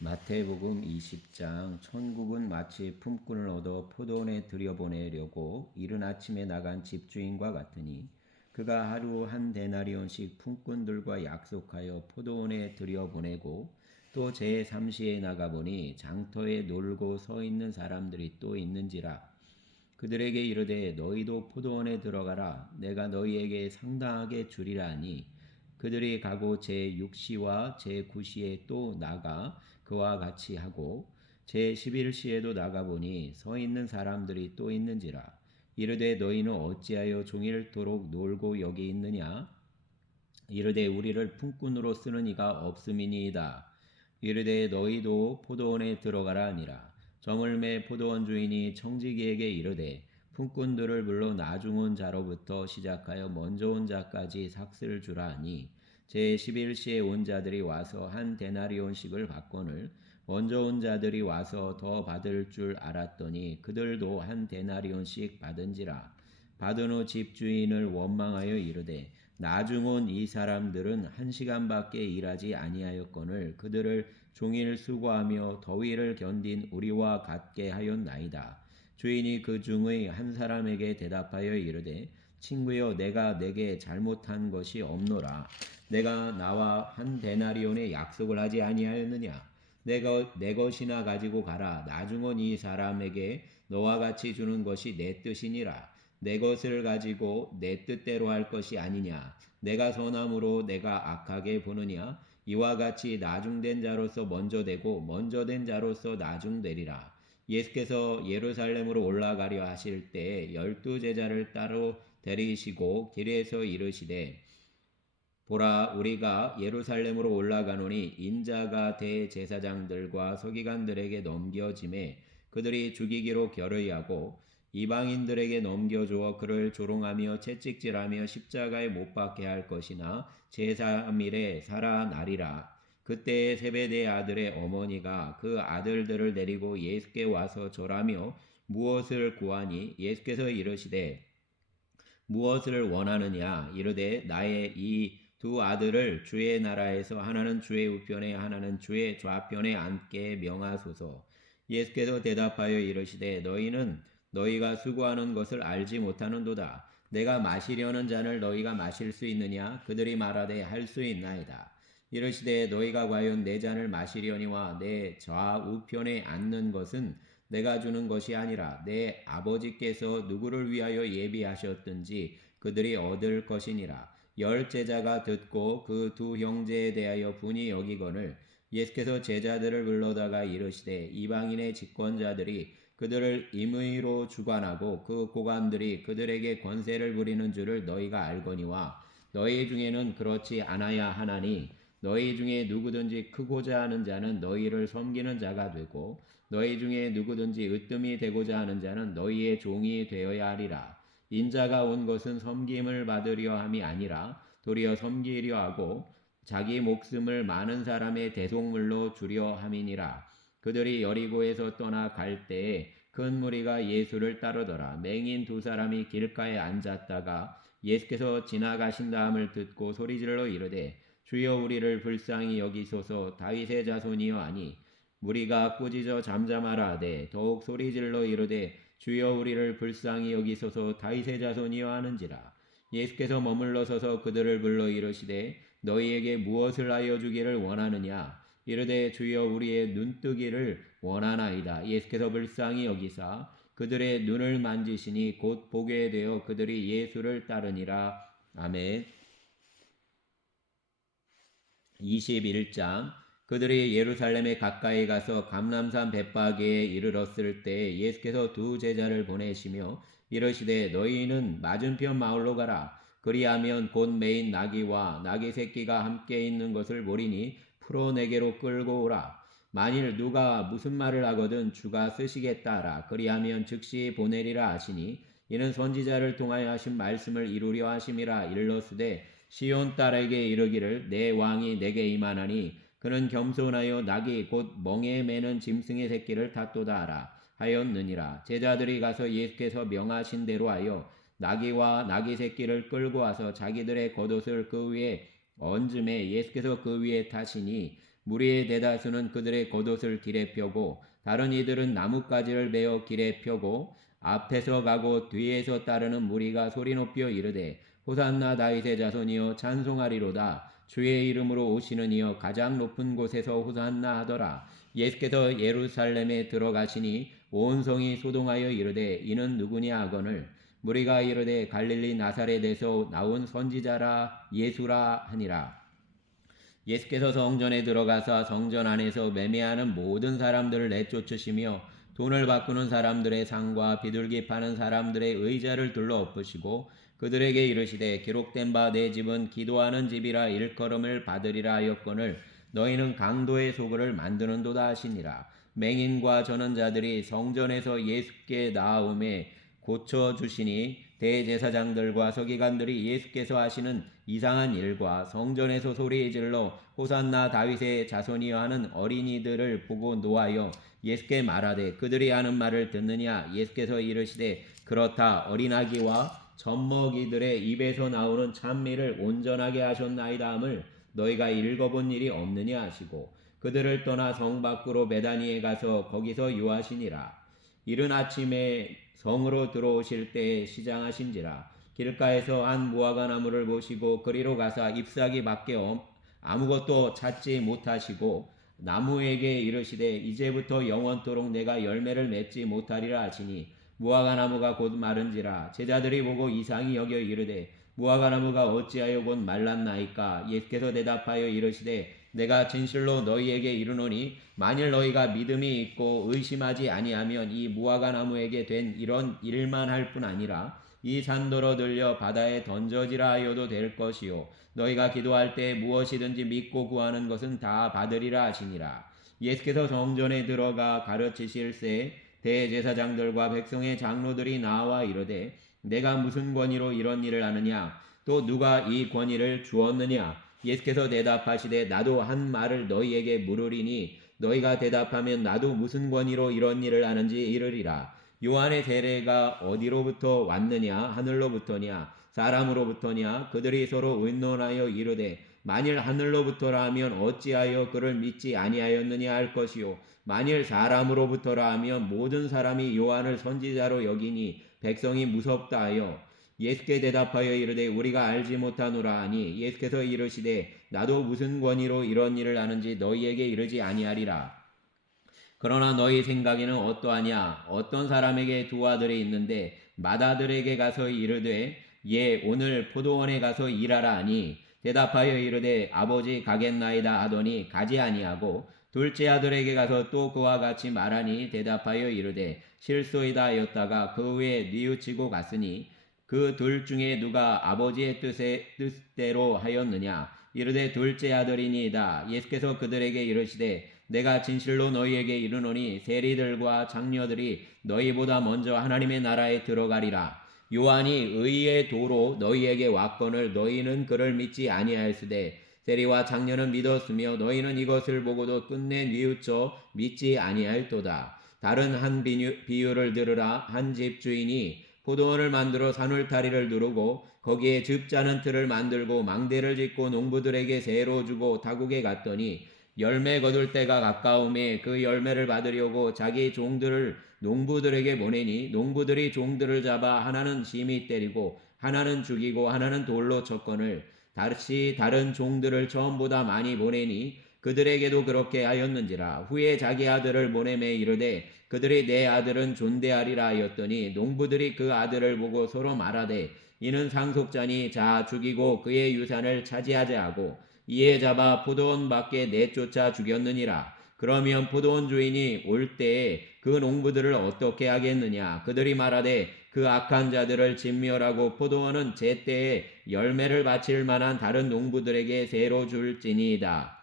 마태복음 20장. 천국은 마치 품꾼을 얻어 포도원에 들여보내려고 이른 아침에 나간 집주인과 같으니, 그가 하루 한 데나리온씩 품꾼들과 약속하여 포도원에 들여보내고 또 제3시에 나가보니 장터에 놀고 서 있는 사람들이 또 있는지라. 그들에게 이르되 너희도 포도원에 들어가라. 내가 너희에게 상당하게 주리라 하니, 그들이 가고 제6시와 제9시에 또 나가 그와 같이 하고 제11시에도 나가보니 서 있는 사람들이 또 있는지라. 이르되 너희는 어찌하여 종일토록 놀고 여기 있느냐? 이르되 우리를 품꾼으로 쓰는 이가 없음이니이다. 이르되 너희도 포도원에 들어가라 하니라. 저물매 포도원 주인이 청지기에게 이르되 품꾼들을 불러 나중 온 자로부터 시작하여 먼저 온 자까지 삭슬 주라 하니, 제11시에 온 자들이 와서 한 데나리온씩을 받거늘 먼저 온 자들이 와서 더 받을 줄 알았더니 그들도 한 데나리온씩 받은지라. 받은 후 집주인을 원망하여 이르되 나중 온 이 사람들은 1시간밖에 일하지 아니하였거늘 그들을 종일 수고하며 더위를 견딘 우리와 같게 하였나이다. 주인이 그 중의 한 사람에게 대답하여 이르되 친구여, 내가 내게 잘못한 것이 없노라. 내가 나와 한 데나리온의 약속을 하지 아니하였느냐? 내가 내 것이나 가지고 가라. 나중 온 이 사람에게 너와 같이 주는 것이 내 뜻이니라. 내 것을 가지고 내 뜻대로 할 것이 아니냐? 내가 선함으로 내가 악하게 보느냐? 이와 같이 나중된 자로서 먼저 되고 먼저 된 자로서 나중되리라. 예수께서 예루살렘으로 올라가려 하실 때 12제자를 따로 데리시고 길에서 이르시되 보라, 우리가 예루살렘으로 올라가노니 인자가 대제사장들과 서기관들에게 넘겨짐에 그들이 죽이기로 결의하고 이방인들에게 넘겨주어 그를 조롱하며 채찍질하며 십자가에 못 박게 할 것이나 제3일에 살아나리라. 그때 세베대의 아들의 어머니가 그 아들들을 데리고 예수께 와서 절하며 무엇을 구하니, 예수께서 이르시되 무엇을 원하느냐? 이르되 나의 이 두 아들을 주의 나라에서 하나는 주의 우편에 하나는 주의 좌편에 앉게 명하소서. 예수께서 대답하여 이르시되 너희는 너희가 수고하는 것을 알지 못하는도다. 내가 마시려는 잔을 너희가 마실 수 있느냐? 그들이 말하되 할 수 있나이다. 이르시되 너희가 과연 내 잔을 마시려니와 내 좌우편에 앉는 것은 내가 주는 것이 아니라 내 아버지께서 누구를 위하여 예비하셨든지 그들이 얻을 것이니라. 10제자가 듣고 그 두 형제에 대하여 분이 여기거늘 예수께서 제자들을 불러다가 이르시되 이방인의 집권자들이 그들을 임의로 주관하고 그 고관들이 그들에게 권세를 부리는 줄을 너희가 알거니와 너희 중에는 그렇지 않아야 하나니, 너희 중에 누구든지 크고자 하는 자는 너희를 섬기는 자가 되고 너희 중에 누구든지 으뜸이 되고자 하는 자는 너희의 종이 되어야 하리라. 인자가 온 것은 섬김을 받으려 함이 아니라 도리어 섬기려 하고 자기 목숨을 많은 사람의 대속물로 주려 함이니라. 그들이 여리고에서 떠나 갈 때에 큰 무리가 예수를 따르더라. 맹인 두 사람이 길가에 앉았다가 예수께서 지나가신 다음을 듣고 소리질러 이르되 주여, 우리를 불쌍히 여기소서. 다윗의 자손이여 하니 무리가 꾸짖어 잠잠하라 하되 더욱 소리질러 이르되 주여, 우리를 불쌍히 여기소서. 다윗의 자손이여 하는지라. 예수께서 머물러 서서 그들을 불러 이르시되 너희에게 무엇을 하여 주기를 원하느냐? 이르되 주여, 우리의 눈뜨기를 원하나이다. 예수께서 불쌍히 여기사 그들의 눈을 만지시니 곧 보게 되어 그들이 예수를 따르니라. 아멘. 21장. 그들이 예루살렘에 가까이 가서 감람산 벳바게에 이르렀을 때 예수께서 두 제자를 보내시며 이르시되 너희는 맞은편 마을로 가라. 그리하면 곧 메인 나귀와 나귀 새끼가 함께 있는 것을 보리니 풀어 내게로 끌고 오라. 만일 누가 무슨 말을 하거든 주가 쓰시겠다 하라. 그리하면 즉시 보내리라 하시니, 이는 선지자를 통하여 하신 말씀을 이루려 하심이라. 일러스되 시온 딸에게 이르기를 내 왕이 내게 임하나니 그는 겸손하여 나귀 곧 멍에 매는 짐승의 새끼를 탔도다 하라 하였느니라. 제자들이 가서 예수께서 명하신 대로 하여 나귀와 나귀 새끼를 끌고 와서 자기들의 겉옷을 그 위에 얹음에 예수께서 그 위에 타시니 무리의 대다수는 그들의 겉옷을 길에 펴고 다른 이들은 나뭇가지를 베어 길에 펴고 앞에서 가고 뒤에서 따르는 무리가 소리 높여 이르되 호산나 다윗의 자손이여 찬송하리로다. 주의 이름으로 오시는 이여 가장 높은 곳에서 호산나 하더라. 예수께서 예루살렘에 들어가시니 온 성이 소동하여 이르되 이는 누구냐 하거늘 무리가 이르되 갈릴리 나사렛에서 나온 선지자라 예수라 하니라. 예수께서 성전에 들어가사 성전 안에서 매매하는 모든 사람들을 내쫓으시며 돈을 바꾸는 사람들의 상과 비둘기 파는 사람들의 의자를 둘러 엎으시고 그들에게 이르시되 기록된 바 내 집은 기도하는 집이라 일컬음을 받으리라 하였거늘 너희는 강도의 소굴을 만드는도다 하시니라. 맹인과 전원자들이 성전에서 예수께 나아오매 고쳐주시니 대제사장들과 서기관들이 예수께서 하시는 이상한 일과 성전에서 소리 질러 호산나 다윗의 자손이여 하는 어린이들을 보고 노하여 예수께 말하되 그들이 하는 말을 듣느냐. 예수께서 이르시되 그렇다. 어린아기와 젖먹이들의 입에서 나오는 찬미를 온전하게 하셨나이다 함을 너희가 읽어본 일이 없느냐 하시고 그들을 떠나 성 밖으로 베다니에 가서 거기서 유하시니라. 이른 아침에 성으로 들어오실 때에 시장하신지라. 길가에서 한 무화과 나무를 보시고 그리로 가사 잎사귀 밖에 아무것도 찾지 못하시고 나무에게 이르시되 이제부터 영원토록 내가 열매를 맺지 못하리라 하시니 무화과 나무가 곧 마른지라. 제자들이 보고 이상히 여겨 이르되 무화과 나무가 어찌하여 곧 말랐나이까. 예수께서 대답하여 이르시되 내가 진실로 너희에게 이르노니 만일 너희가 믿음이 있고 의심하지 아니하면 이 무화과 나무에게 된 이런 일만 할 뿐 아니라 이 산더러 들려 바다에 던져지라 하여도 될 것이요 너희가 기도할 때 무엇이든지 믿고 구하는 것은 다 받으리라 하시니라. 예수께서 성전에 들어가 가르치실새 대제사장들과 백성의 장로들이 나와 이르되 내가 무슨 권위로 이런 일을 하느냐 또 누가 이 권위를 주었느냐. 예수께서 대답하시되 나도 한 말을 너희에게 물으리니 너희가 대답하면 나도 무슨 권위로 이런 일을 하는지 이르리라. 요한의 세례가 어디로부터 왔느냐 하늘로부터냐 사람으로부터냐. 그들이 서로 의논하여 이르되 만일 하늘로부터라 하면 어찌하여 그를 믿지 아니하였느냐 할 것이요 만일 사람으로부터라 하면 모든 사람이 요한을 선지자로 여기니 백성이 무섭다 하여 예수께 대답하여 이르되 우리가 알지 못하노라 하니 예수께서 이르시되 나도 무슨 권위로 이런 일을 하는지 너희에게 이르지 아니하리라. 그러나 너희 생각에는 어떠하냐. 어떤 사람에게 두 아들이 있는데 맏아들에게 가서 이르되 오늘 포도원에 가서 일하라 하니 대답하여 이르되 아버지 가겠나이다 하더니 가지 아니하고 둘째 아들에게 가서 또 그와 같이 말하니 대답하여 이르되 실소이다 하였다가 그 후에 뉘우치고 갔으니 그 둘 중에 누가 아버지의 뜻대로 하였느냐. 이르되 둘째 아들이니이다. 예수께서 그들에게 이르시되 내가 진실로 너희에게 이르노니 세리들과 장녀들이 너희보다 먼저 하나님의 나라에 들어가리라. 요한이 의의 도로 너희에게 왔거늘 너희는 그를 믿지 아니하였으되 세리와 장녀는 믿었으며 너희는 이것을 보고도 끝내 뉘우쳐 믿지 아니하였도다. 다른 한 비유를 들으라. 한 집주인이 포도원을 만들어 산울타리를 두르고 거기에 즙자는 틀을 만들고 망대를 짓고 농부들에게 세로 주고 타국에 갔더니 열매 거둘 때가 가까움에 그 열매를 받으려고 자기 종들을 농부들에게 보내니 농부들이 종들을 잡아 하나는 심히 때리고 하나는 죽이고 하나는 돌로 쳤거늘 다시 다른 종들을 처음보다 많이 보내니 그들에게도 그렇게 하였는지라. 후에 자기 아들을 보내매 이르되 그들이 내 아들은 존대하리라 하였더니 농부들이 그 아들을 보고 서로 말하되 이는 상속자니 자 죽이고 그의 유산을 차지하자 하고 이에 잡아 포도원 밖에 내쫓아 죽였느니라. 그러면 포도원 주인이 올 때에 그 농부들을 어떻게 하겠느냐. 그들이 말하되 그 악한 자들을 진멸하고 포도원은 제때에 열매를 바칠 만한 다른 농부들에게 새로 줄지니이다.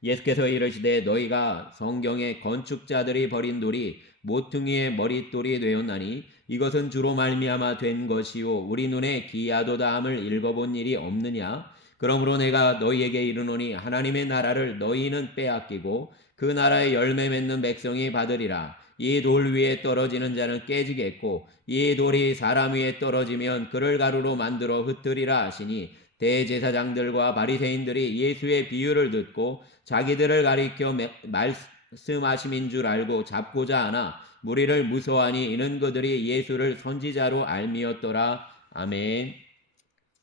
예수께서 이르시되 너희가 성경에 건축자들이 버린 돌이 모퉁이의 머릿돌이 되었나니 이것은 주로 말미암아 된 것이요 우리 눈에 기이하도다 함을 읽어본 일이 없느냐. 그러므로 내가 너희에게 이르노니 하나님의 나라를 너희는 빼앗기고 그 나라의 열매 맺는 백성이 받으리라. 이 돌 위에 떨어지는 자는 깨지겠고 이 돌이 사람 위에 떨어지면 그를 가루로 만들어 흩으리라 하시니 대제사장들과 바리새인들이 예수의 비유를 듣고 자기들을 가리켜 말씀하심인 줄 알고 잡고자 하나 무리를 무서워하니 이는 그들이 예수를 선지자로 알미었더라. 아멘.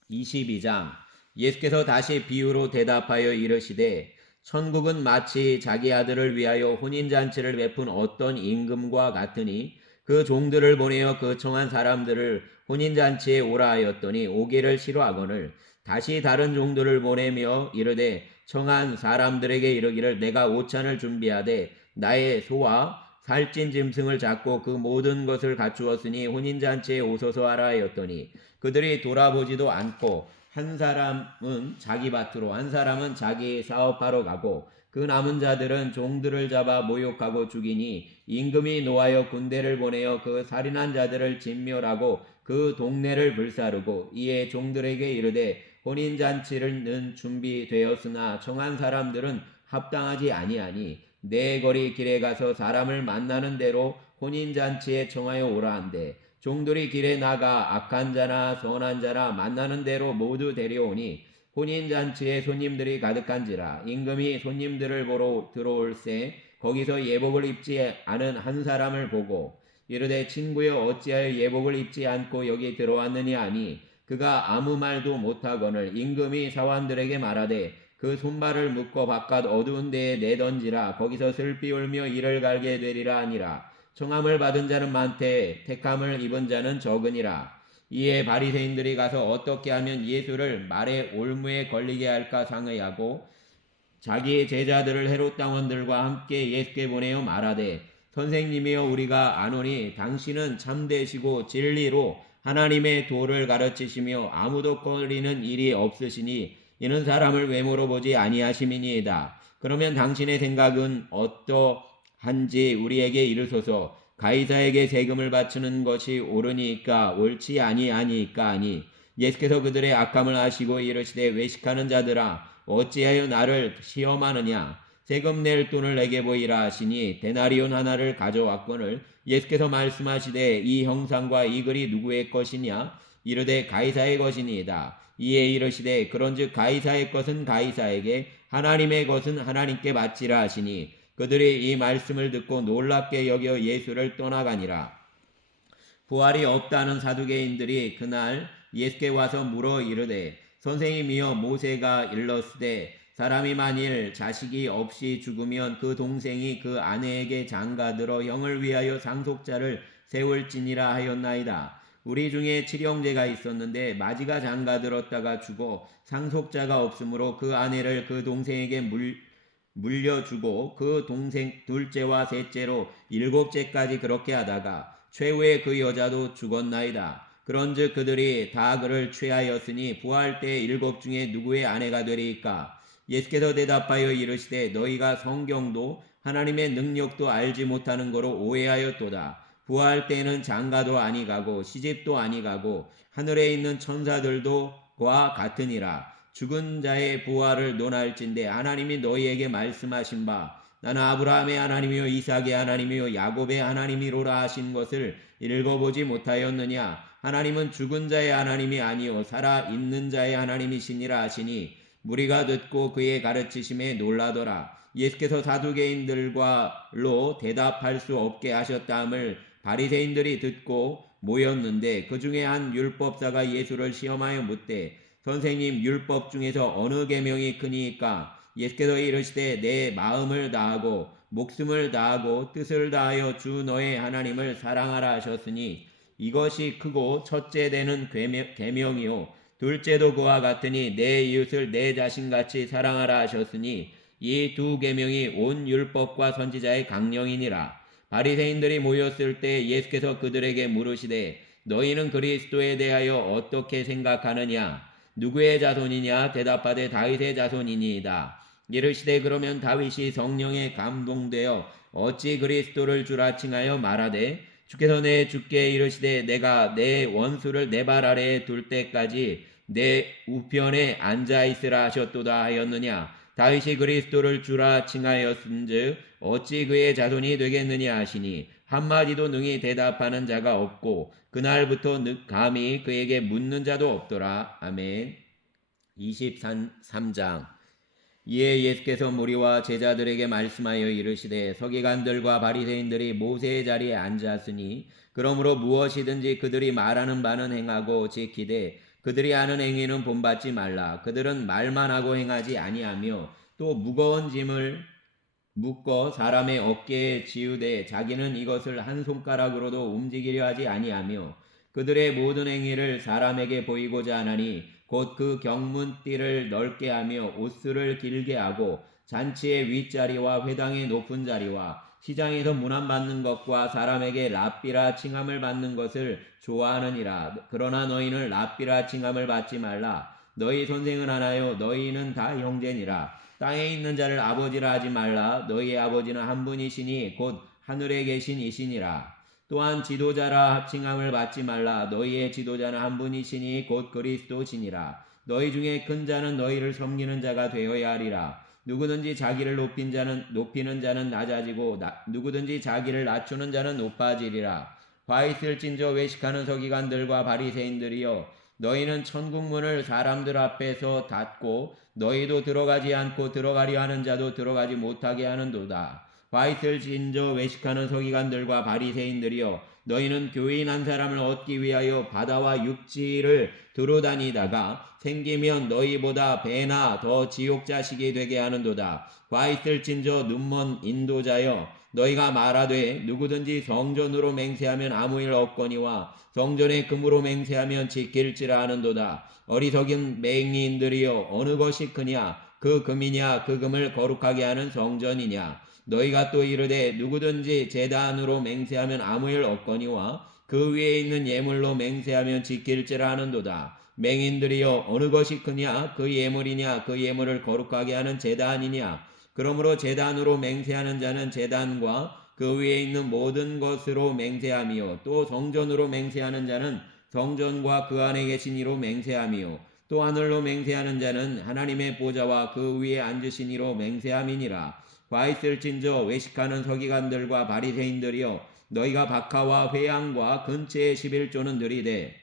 22장. 예수께서 다시 비유로 대답하여 이르시되 천국은 마치 자기 아들을 위하여 혼인잔치를 베푼 어떤 임금과 같으니 그 종들을 보내어 그 청한 사람들을 혼인잔치에 오라 하였더니 오기를 싫어하거늘 다시 다른 종들을 보내며 이르되 청한 사람들에게 이르기를 내가 오찬을 준비하되 나의 소와 살찐 짐승을 잡고 그 모든 것을 갖추었으니 혼인잔치에 오소서 하라 하였더니 그들이 돌아보지도 않고 한 사람은 자기 밭으로 한 사람은 자기 사업하러 가고 그 남은 자들은 종들을 잡아 모욕하고 죽이니 임금이 노하여 군대를 보내어 그 살인한 자들을 진멸하고 그 동네를 불사르고 이에 종들에게 이르되 혼인잔치는 준비되었으나 청한 사람들은 합당하지 아니하니 내 거리 길에 가서 사람을 만나는 대로 혼인잔치에 청하여 오라 한대 종들이 길에 나가 악한 자나 선한 자나 만나는 대로 모두 데려오니 혼인잔치에 손님들이 가득한지라 임금이 손님들을 보러 들어올새 거기서 예복을 입지 않은 한 사람을 보고 이르되 친구여 어찌하여 예복을 입지 않고 여기 들어왔느냐 하니 그가 아무 말도 못하거늘 임금이 사원들에게 말하되 그 손발을 묶어 바깥 어두운 데에 내던지라 거기서 슬피 울며 이를 갈게 되리라 하니라. 청함을 받은 자는 많되 택함을 입은 자는 적으니라. 이에 바리새인들이 가서 어떻게 하면 예수를 말의 올무에 걸리게 할까 상의하고 자기의 제자들을 헤롯 당원들과 함께 예수께 보내어 말하되 선생님이여 우리가 아노니 당신은 참되시고 진리로 하나님의 도를 가르치시며 아무도 꺼리는 일이 없으시니 이는 사람을 외모로 보지 아니하심이니이다. 그러면 당신의 생각은 어떠한지 우리에게 이르소서. 가이사에게 세금을 바치는 것이 옳으니까 옳지 아니하니까 하니 예수께서 그들의 악함을 아시고 이르시되 외식하는 자들아 어찌하여 나를 시험하느냐 세금 낼 돈을 내게 보이라 하시니 데나리온 하나를 가져왔거늘 예수께서 말씀하시되 이 형상과 이 글이 누구의 것이냐 이르되 가이사의 것이니이다. 이에 이르시되 그런즉 가이사의 것은 가이사에게 하나님의 것은 하나님께 바치라 하시니 그들이 이 말씀을 듣고 놀랍게 여겨 예수를 떠나가니라. 부활이 없다는 사두개인들이 그날 예수께 와서 물어 이르되 선생님이여 모세가 일렀으되 사람이 만일 자식이 없이 죽으면 그 동생이 그 아내에게 장가들어 형을 위하여 상속자를 세울지니라 하였나이다. 우리 중에 칠형제가 있었는데 마지가 장가들었다가 죽어 상속자가 없으므로 그 아내를 그 동생에게 물려주고 그 동생 둘째와 셋째로 일곱째까지 그렇게 하다가 최후에 그 여자도 죽었나이다. 그런즉 그들이 다 그를 취하였으니 부활 때 일곱 중에 누구의 아내가 되리이까? 예수께서 대답하여 이르시되 너희가 성경도 하나님의 능력도 알지 못하는 거로 오해하였도다. 부활 때에는 장가도 아니가고 시집도 아니가고 하늘에 있는 천사들도 과 같으니라. 죽은 자의 부활을 논할진대 하나님이 너희에게 말씀하신 바 나는 아브라함의 하나님이요 이삭의 하나님이요 야곱의 하나님이로라 하신 것을 읽어보지 못하였느냐. 하나님은 죽은 자의 하나님이 아니요 살아있는 자의 하나님이시니라 하시니 무리가 듣고 그의 가르치심에 놀라더라. 예수께서 사두개인들과로 대답할 수 없게 하셨다함을 바리새인들이 듣고 모였는데 그 중에 한 율법사가 예수를 시험하여 묻되 선생님 율법 중에서 어느 계명이 크니까? 예수께서 이르시되 내 마음을 다하고 목숨을 다하고 뜻을 다하여 주 너의 하나님을 사랑하라 하셨으니 이것이 크고 첫째 되는 계명이요 둘째도 그와 같으니 내 이웃을 내 자신같이 사랑하라 하셨으니 이 두 계명이 온 율법과 선지자의 강령이니라. 바리새인들이 모였을 때 예수께서 그들에게 물으시되 너희는 그리스도에 대하여 어떻게 생각하느냐? 누구의 자손이냐? 대답하되 다윗의 자손이니이다. 이르시되 그러면 다윗이 성령에 감동되어 어찌 그리스도를 주라 칭하여 말하되 주께서 내 주께 이르시되 내가 내 원수를 내 발 아래에 둘 때까지 내 우편에 앉아 있으라 하셨도다 하였느냐. 다윗이 그리스도를 주라 칭하였은즉 어찌 그의 자손이 되겠느냐 하시니 한마디도 능히 대답하는 자가 없고 그날부터 감히 그에게 묻는 자도 없더라. 아멘. 23장. 이에 예수께서 무리와 제자들에게 말씀하여 이르시되 서기관들과 바리새인들이 모세의 자리에 앉았으니 그러므로 무엇이든지 그들이 말하는 바는 행하고 지키되 그들이 하는 행위는 본받지 말라. 그들은 말만 하고 행하지 아니하며 또 무거운 짐을 묶어 사람의 어깨에 지우되 자기는 이것을 한 손가락으로도 움직이려 하지 아니하며 그들의 모든 행위를 사람에게 보이고자 하나니 곧 그 경문띠를 넓게 하며 옷수를 길게 하고 잔치의 윗자리와 회당의 높은 자리와 시장에서 문안받는 것과 사람에게 랍비라 칭함을 받는 것을 좋아하느니라. 그러나 너희는 랍비라 칭함을 받지 말라. 너희 선생은 하나요 너희는 다 형제니라. 땅에 있는 자를 아버지라 하지 말라. 너희의 아버지는 한 분이시니 곧 하늘에 계신 이시니라. 또한 지도자라 칭함을 받지 말라. 너희의 지도자는 한 분이시니 곧 그리스도시니라. 너희 중에 큰 자는 너희를 섬기는 자가 되어야 하리라. 누구든지 자기를 높이는 자는 낮아지고 누구든지 자기를 낮추는 자는 높아지리라. 화 있을진저 외식하는 서기관들과 바리새인들이여 너희는 천국문을 사람들 앞에서 닫고 너희도 들어가지 않고 들어가려 하는 자도 들어가지 못하게 하는도다. 화 있을진저 외식하는 서기관들과 바리새인들이여 너희는 교인 한 사람을 얻기 위하여 바다와 육지를 두루다니다가 생기면 너희보다 배나 더 지옥자식이 되게 하는도다. 화 있을진저 눈먼 인도자여 너희가 말하되 누구든지 성전으로 맹세하면 아무 일 없거니와 성전의 금으로 맹세하면 지킬지라 하는도다. 어리석은 맹인들이여 어느 것이 크냐 그 금이냐 그 금을 거룩하게 하는 성전이냐. 너희가 또 이르되 누구든지 제단으로 맹세하면 아무 일 없거니와 그 위에 있는 예물로 맹세하면 지킬지라 하는도다. 맹인들이여 어느 것이 크냐 그 예물이냐 그 예물을 거룩하게 하는 제단이냐. 그러므로 제단으로 맹세하는 자는 제단과 그 위에 있는 모든 것으로 맹세하며 또 성전으로 맹세하는 자는 성전과 그 안에 계신 이로 맹세하며 또 하늘로 맹세하는 자는 하나님의 보좌와 그 위에 앉으신 이로 맹세함이니라. 화 있을진저 외식하는 서기관들과 바리새인들이여 너희가 박하와 회양과 근처의 11조는 들이되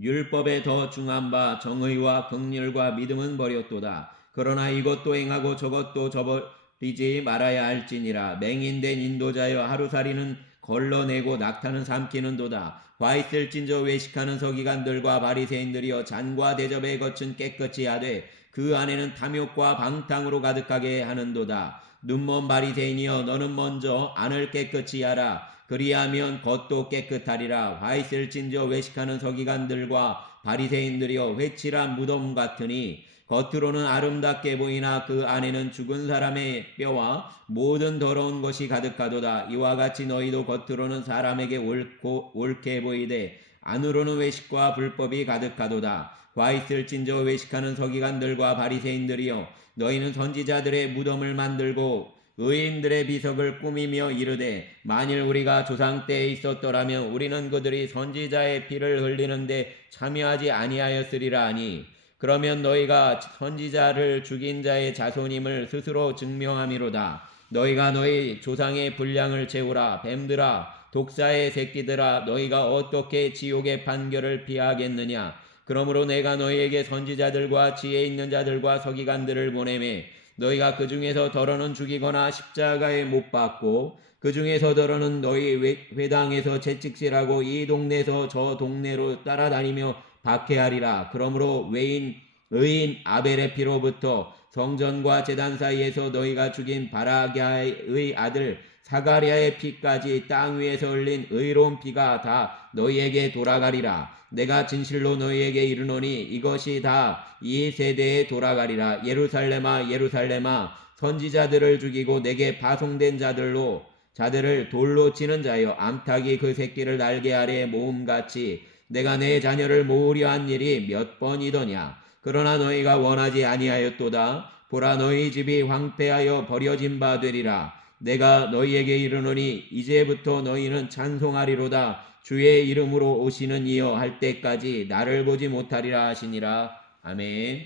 율법에 더 중한 바 정의와 긍휼과 믿음은 버렸도다. 그러나 이것도 행하고 저것도 저버리지 말아야 할지니라. 맹인된 인도자여 하루살이는 걸러내고 낙타는 삼키는도다. 화 있을진저 외식하는 서기관들과 바리새인들이여 잔과 대접에 겉은 깨끗이 하되 그 안에는 탐욕과 방탕으로 가득하게 하는도다. 눈먼 바리새인이여 너는 먼저 안을 깨끗이 하라. 그리하면 겉도 깨끗하리라. 화 있을진저 외식하는 서기관들과 바리새인들이여 회칠한 무덤 같으니 겉으로는 아름답게 보이나 그 안에는 죽은 사람의 뼈와 모든 더러운 것이 가득하도다. 이와 같이 너희도 겉으로는 사람에게 옳게 보이되 안으로는 외식과 불법이 가득하도다. 화 있을진저 외식하는 서기관들과 바리새인들이여 너희는 선지자들의 무덤을 만들고 의인들의 비석을 꾸미며 이르되 만일 우리가 조상 때에 있었더라면 우리는 그들이 선지자의 피를 흘리는데 참여하지 아니하였으리라 하니 그러면 너희가 선지자를 죽인 자의 자손임을 스스로 증명함이로다. 너희가 너희 조상의 분량을 채우라. 뱀들아 독사의 새끼들아 너희가 어떻게 지옥의 판결을 피하겠느냐. 그러므로 내가 너희에게 선지자들과 지혜 있는 자들과 서기관들을 보내매 너희가 그 중에서 더러는 죽이거나 십자가에 못 박고 그 중에서 더러는 너희 회당에서 채찍질하고 이 동네에서 저 동네로 따라다니며 박해하리라. 그러므로 의인 아벨의 피로부터 성전과 제단 사이에서 너희가 죽인 바라기아의 아들 사가리아의 피까지 땅 위에서 흘린 의로운 피가 다 너희에게 돌아가리라. 내가 진실로 너희에게 이르노니 이것이 다 이 세대에 돌아가리라. 예루살렘아 예루살렘아 선지자들을 죽이고 내게 파송된 자들을 돌로 치는 자여 암탉이 그 새끼를 날개 아래에 모음같이 내가 내 자녀를 모으려 한 일이 몇 번이더냐. 그러나 너희가 원하지 아니하였도다. 보라 너희 집이 황폐하여 버려진 바 되리라. 내가 너희에게 이르노니 이제부터 너희는 찬송하리로다. 주의 이름으로 오시는 이여 할 때까지 나를 보지 못하리라 하시니라. 아멘.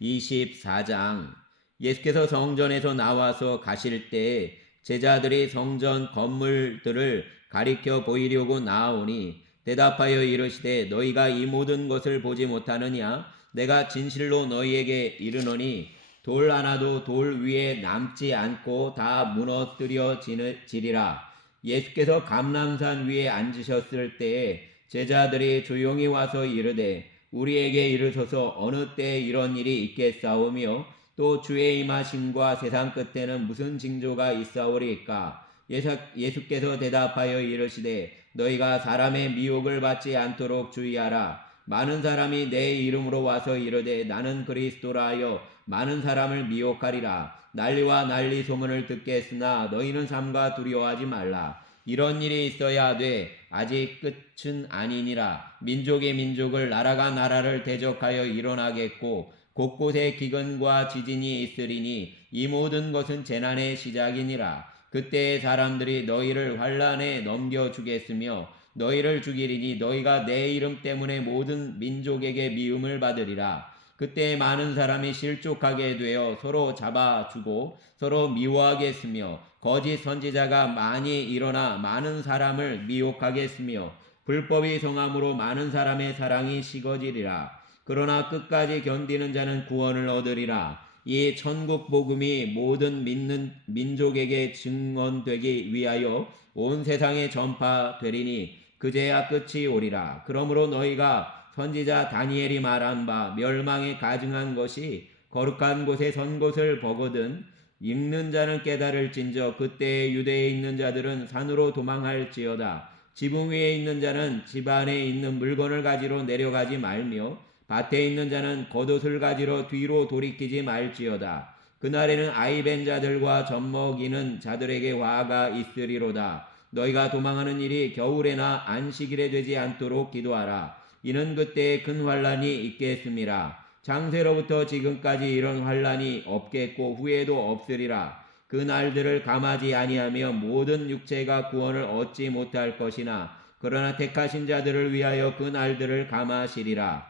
24장. 예수께서 성전에서 나와서 가실 때 제자들이 성전 건물들을 가리켜 보이려고 나아오니 대답하여 이르시되 너희가 이 모든 것을 보지 못하느냐. 내가 진실로 너희에게 이르노니 돌 하나도 돌 위에 남지 않고 다 무너뜨려지리라. 예수께서 감람산 위에 앉으셨을 때에 제자들이 조용히 와서 이르되 우리에게 이르소서 어느 때에 이런 일이 있겠사오며 또 주의 임하심과 세상 끝에는 무슨 징조가 있사오리까? 예수께서 대답하여 이르시되 너희가 사람의 미혹을 받지 않도록 주의하라. 많은 사람이 내 이름으로 와서 이르되 나는 그리스도라 하여 많은 사람을 미혹하리라. 난리와 난리 소문을 듣겠으나 너희는 삼가 두려워하지 말라. 이런 일이 있어야 돼. 아직 끝은 아니니라. 민족이 민족을 나라가 나라를 대적하여 일어나겠고 곳곳에 기근과 지진이 있으리니 이 모든 것은 재난의 시작이니라. 그때 사람들이 너희를 환란에 넘겨주겠으며 너희를 죽이리니 너희가 내 이름 때문에 모든 민족에게 미움을 받으리라. 그때 많은 사람이 실족하게 되어 서로 잡아주고 서로 미워하겠으며 거짓 선지자가 많이 일어나 많은 사람을 미혹하겠으며 불법이 성함으로 많은 사람의 사랑이 식어지리라. 그러나 끝까지 견디는 자는 구원을 얻으리라. 이 천국 복음이 모든 믿는 민족에게 증언되기 위하여 온 세상에 전파되리니 그제야 끝이 오리라. 그러므로 너희가 선지자 다니엘이 말한 바 멸망에 가증한 것이 거룩한 곳에 선 곳을 보거든 읽는 자는 깨달을진저 그때에 유대에 있는 자들은 산으로 도망할지어다. 지붕 위에 있는 자는 집 안에 있는 물건을 가지러 내려가지 말며 밭에 있는 자는 겉옷을 가지러 뒤로 돌이키지 말지어다. 그날에는 아이 벤 자들과 젖먹이는 자들에게 화가 있으리로다. 너희가 도망하는 일이 겨울에나 안식일에 되지 않도록 기도하라. 이는 그때에 큰 환란이 있겠음이라. 창세로부터 지금까지 이런 환란이 없겠고 후에도 없으리라. 그 날들을 감하지 아니하며 모든 육체가 구원을 얻지 못할 것이나 그러나 택하신 자들을 위하여 그 날들을 감하시리라.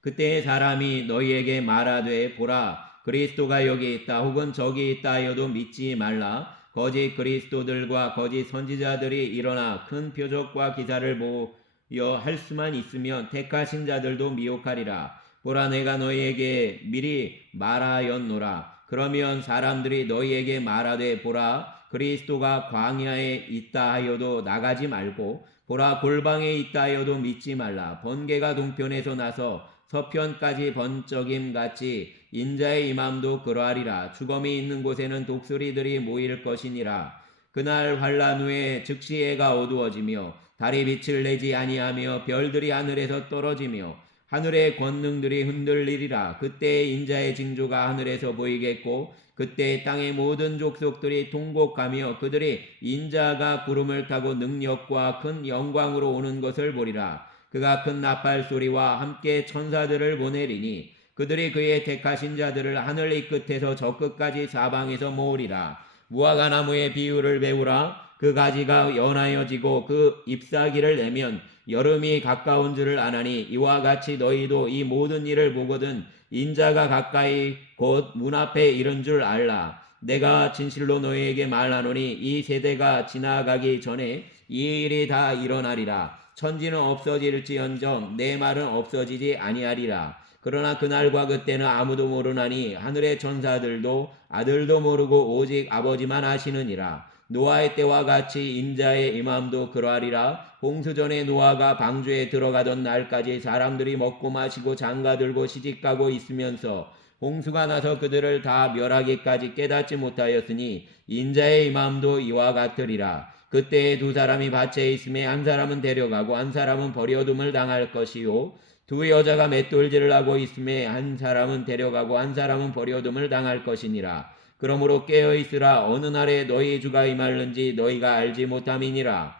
그때에 사람이 너희에게 말하되 보라 그리스도가 여기 있다 혹은 저기 있다 하여도 믿지 말라. 거짓 그리스도들과 거짓 선지자들이 일어나 큰 표적과 기사를 보여 할 수만 있으면 택하신 자들도 미혹하리라. 보라 내가 너희에게 미리 말하였노라. 그러면 사람들이 너희에게 말하되 보라 그리스도가 광야에 있다 하여도 나가지 말고 보라 골방에 있다 하여도 믿지 말라. 번개가 동편에서 나서 서편까지 번쩍임 같이 인자의 임함도 그러하리라. 주검이 있는 곳에는 독수리들이 모일 것이니라. 그날 환란 후에 즉시 해가 어두워지며 달이 빛을 내지 아니하며 별들이 하늘에서 떨어지며 하늘의 권능들이 흔들리리라. 그때 인자의 징조가 하늘에서 보이겠고 그때 땅의 모든 족속들이 통곡하며 그들이 인자가 구름을 타고 능력과 큰 영광으로 오는 것을 보리라. 그가 큰 나팔 소리와 함께 천사들을 보내리니 그들이 그의 택하신 자들을 하늘 이 끝에서 저 끝까지 사방에서 모으리라. 무화과 나무의 비유를 배우라. 그 가지가 연하여지고 그 잎사귀를 내면 여름이 가까운 줄을 아나니 이와 같이 너희도 이 모든 일을 보거든 인자가 가까이 곧 문 앞에 이른 줄 알라. 내가 진실로 너희에게 말하노니 이 세대가 지나가기 전에 이 일이 다 일어나리라. 천지는 없어질지언정 내 말은 없어지지 아니하리라. 그러나 그날과 그때는 아무도 모르나니 하늘의 천사들도 아들도 모르고 오직 아버지만 아시느니라. 노아의 때와 같이 인자의 임함도 그러하리라. 홍수전에 노아가 방주에 들어가던 날까지 사람들이 먹고 마시고 장가들고 시집가고 있으면서 홍수가 나서 그들을 다 멸하기까지 깨닫지 못하였으니 인자의 임함도 이와 같으리라. 그때에 두 사람이 밭에 있음에 한 사람은 데려가고 한 사람은 버려둠을 당할 것이요 두 여자가 맷돌질을 하고 있음에 한 사람은 데려가고 한 사람은 버려둠을 당할 것이니라. 그러므로 깨어있으라. 어느 날에 너희 주가 임할는지 너희가 알지 못함이니라.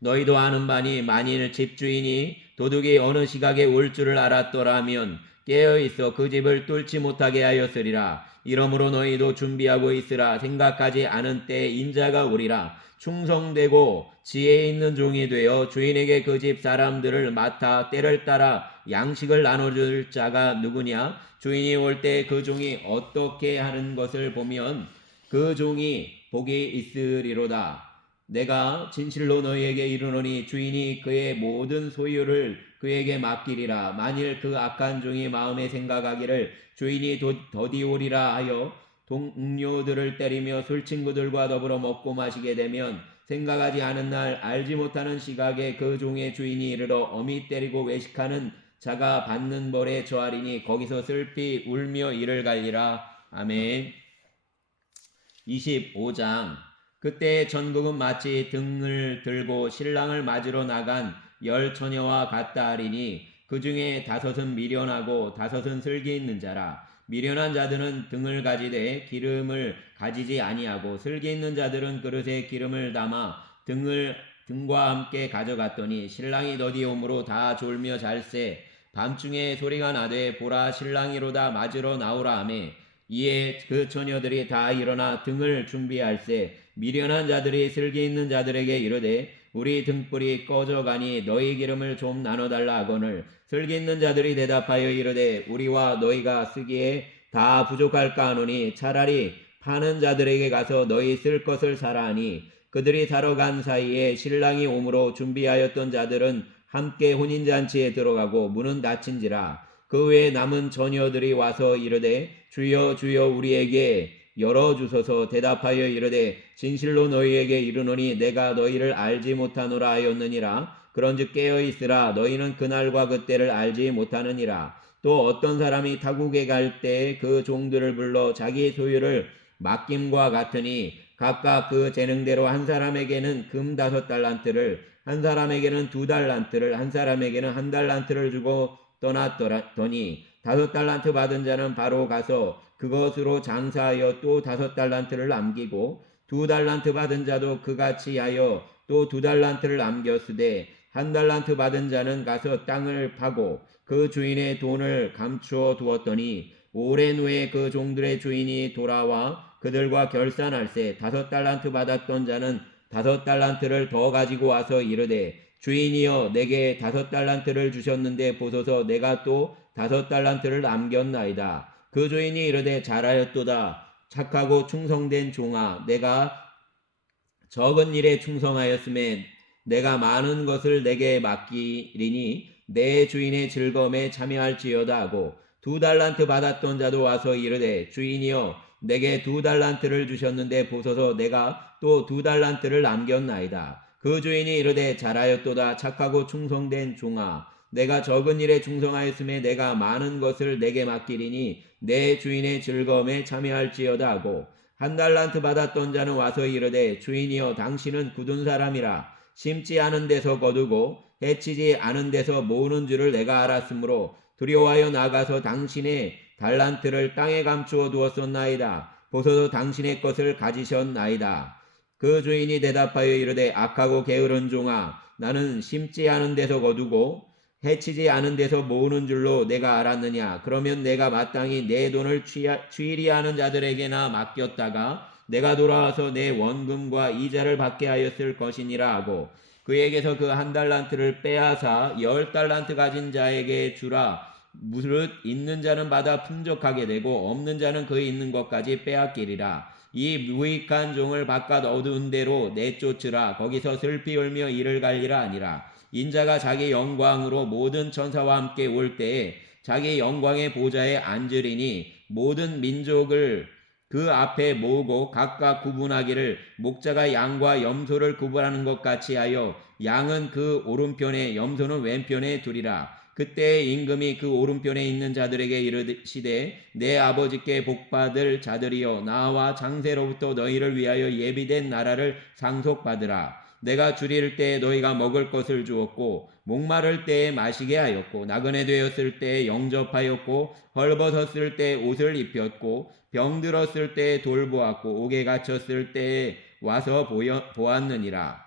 너희도 아는 바니 만일 집주인이 도둑이 어느 시각에 올 줄을 알았더라면 깨어있어 그 집을 뚫지 못하게 하였으리라. 이러므로 너희도 준비하고 있으라. 생각하지 않은 때에 인자가 오리라. 충성되고 지혜 있는 종이 되어 주인에게 그 집 사람들을 맡아 때를 따라 양식을 나눠줄 자가 누구냐? 주인이 올 때 그 종이 어떻게 하는 것을 보면 그 종이 복이 있으리로다. 내가 진실로 너희에게 이르노니 주인이 그의 모든 소유를 그에게 맡기리라. 만일 그 악한 종이 마음에 생각하기를 주인이 더디오리라 하여 동료들을 때리며 술친구들과 더불어 먹고 마시게 되면 생각하지 않은 날 알지 못하는 시각에 그 종의 주인이 이르러 어미 때리고 외식하는 자가 받는 벌에 처하리니 거기서 슬피 울며 이를 갈리라. 아멘. 25장. 그때 전국은 마치 등을 들고 신랑을 맞으러 나간 10처녀와 같다 하리니 그 중에 5은 미련하고 5은 슬기 있는 자라. 미련한 자들은 등을 가지되 기름을 가지지 아니하고 슬기 있는 자들은 그릇에 기름을 담아 등과 함께 가져갔더니 신랑이 더디 오므로 다 졸며 잘세. 밤중에 소리가 나되 보라 신랑이로다 맞으러 나오라 하매 이에 그 처녀들이 다 일어나 등을 준비할세. 미련한 자들이 슬기 있는 자들에게 이르되 우리 등불이 꺼져가니 너희 기름을 좀 나눠달라 하거늘 슬기 있는 자들이 대답하여 이르되 우리와 너희가 쓰기에 다 부족할까 하노니 차라리 파는 자들에게 가서 너희 쓸 것을 사라 하니 그들이 사러 간 사이에 신랑이 오므로 준비하였던 자들은 함께 혼인잔치에 들어가고 문은 닫힌지라. 그 외에 남은 처녀들이 와서 이르되 주여 주여 우리에게 열어주소서. 대답하여 이르되 진실로 너희에게 이르노니 내가 너희를 알지 못하노라 하였느니라. 그런즉 깨어있으라. 너희는 그날과 그때를 알지 못하느니라. 또 어떤 사람이 타국에 갈 때 그 종들을 불러 자기 소유를 맡김과 같으니 각각 그 재능대로 한 사람에게는 금 5달란트를 한 사람에게는 2달란트를 한 사람에게는 1달란트를 주고 떠났더니 5달란트 받은 자는 바로 가서 그것으로 장사하여 또 5달란트를 남기고 2달란트 받은 자도 그같이 하여 또 2달란트를 남겼으되 1달란트 받은 자는 가서 땅을 파고 그 주인의 돈을 감추어 두었더니 오랜 후에 그 종들의 주인이 돌아와 그들과 결산할세. 5달란트 받았던 자는 5달란트를 더 가지고 와서 이르되 주인이여 내게 5달란트를 주셨는데 보소서 내가 또 5달란트를 남겼나이다. 그 주인이 이르되 잘하였도다. 착하고 충성된 종아 내가 적은 일에 충성하였음에 내가 많은 것을 내게 맡기리니 내 주인의 즐거움에 참여할지어다 하고 2달란트 받았던 자도 와서 이르되 주인이여 내게 2달란트를 주셨는데 보소서 내가 또 2달란트를 남겼나이다. 그 주인이 이르되 잘하였도다. 착하고 충성된 종아 내가 적은 일에 충성하였음에 내가 많은 것을 내게 맡기리니 내 주인의 즐거움에 참여할지어다 하고 1달란트 받았던 자는 와서 이르되 주인이여 당신은 굳은 사람이라 심지 않은 데서 거두고 해치지 않은 데서 모으는 줄을 내가 알았으므로 두려워하여 나가서 당신의 달란트를 땅에 감추어 두었었나이다. 보소서 당신의 것을 가지셨나이다. 그 주인이 대답하여 이르되 악하고 게으른 종아 나는 심지 않은 데서 거두고 해치지 않은 데서 모으는 줄로 내가 알았느냐. 그러면 내가 마땅히 내 돈을 취리하는 자들에게나 맡겼다가 내가 돌아와서 내 원금과 이자를 받게 하였을 것이니라 하고 그에게서 그 1달란트를 빼앗아 10달란트 가진 자에게 주라. 무릇 있는 자는 받아 풍족하게 되고 없는 자는 그 있는 것까지 빼앗기리라. 이 무익한 종을 바깥 어두운 데로 내쫓으라. 거기서 슬피 울며 이를 갈리라 아니라. 인자가 자기 영광으로 모든 천사와 함께 올 때에 자기 영광의 보좌에 앉으리니 모든 민족을 그 앞에 모으고 각각 구분하기를 목자가 양과 염소를 구분하는 것 같이 하여 양은 그 오른편에 염소는 왼편에 두리라. 그때 임금이 그 오른편에 있는 자들에게 이르시되 내 아버지께 복받을 자들이여 나와 장세로부터 너희를 위하여 예비된 나라를 상속받으라. 내가 줄일 때에 너희가 먹을 것을 주었고 목마를 때에 마시게 하였고 나그네 되었을 때에 영접하였고 헐벗었을 때에 옷을 입혔고 병들었을 때에 돌보았고 옥에 갇혔을 때에 와서 보았느니라.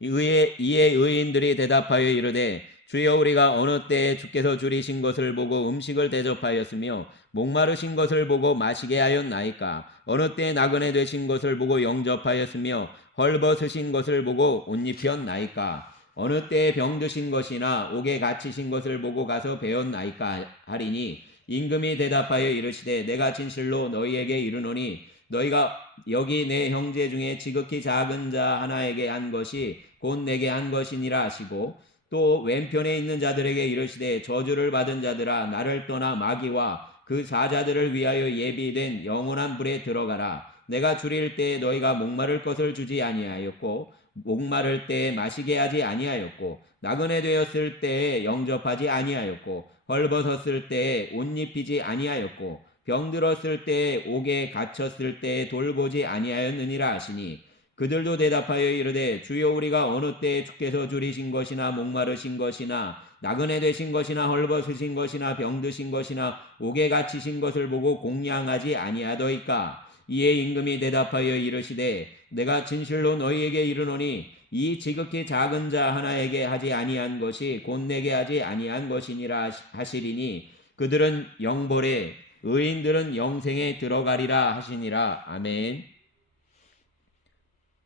이에 의인들이 대답하여 이르되 주여 우리가 어느 때에 주께서 줄이신 것을 보고 음식을 대접하였으며 목마르신 것을 보고 마시게 하였나이까. 어느 때에 나그네 되신 것을 보고 영접하였으며 헐벗으신 것을 보고 옷 입혔나이까. 어느 때에 병드신 것이나 옥에 갇히신 것을 보고 가서 배웠나이까 하리니 임금이 대답하여 이르시되 내가 진실로 너희에게 이르노니 너희가 여기 내 형제 중에 지극히 작은 자 하나에게 한 것이 곧 내게 한 것이니라 하시고 또 왼편에 있는 자들에게 이르시되 저주를 받은 자들아 나를 떠나 마귀와 그 사자들을 위하여 예비된 영원한 불에 들어가라. 내가 줄일 때에 너희가 목마를 것을 주지 아니하였고 목마를 때에 마시게 하지 아니하였고 나그네 되었을 때에 영접하지 아니하였고 헐벗었을 때에 옷 입히지 아니하였고 병들었을 때에 옥에 갇혔을 때에 돌보지 아니하였느니라 하시니 그들도 대답하여 이르되 주여 우리가 어느 때에 주께서 줄이신 것이나 목마르신 것이나 나그네 되신 것이나 헐벗으신 것이나 병드신 것이나 옥에 갇히신 것을 보고 공양하지 아니하더이까. 이에 임금이 대답하여 이르시되 내가 진실로 너희에게 이르노니 이 지극히 작은 자 하나에게 하지 아니한 것이 곧 내게 하지 아니한 것이니라 하시리니 그들은 영벌에 의인들은 영생에 들어가리라 하시니라. 아멘.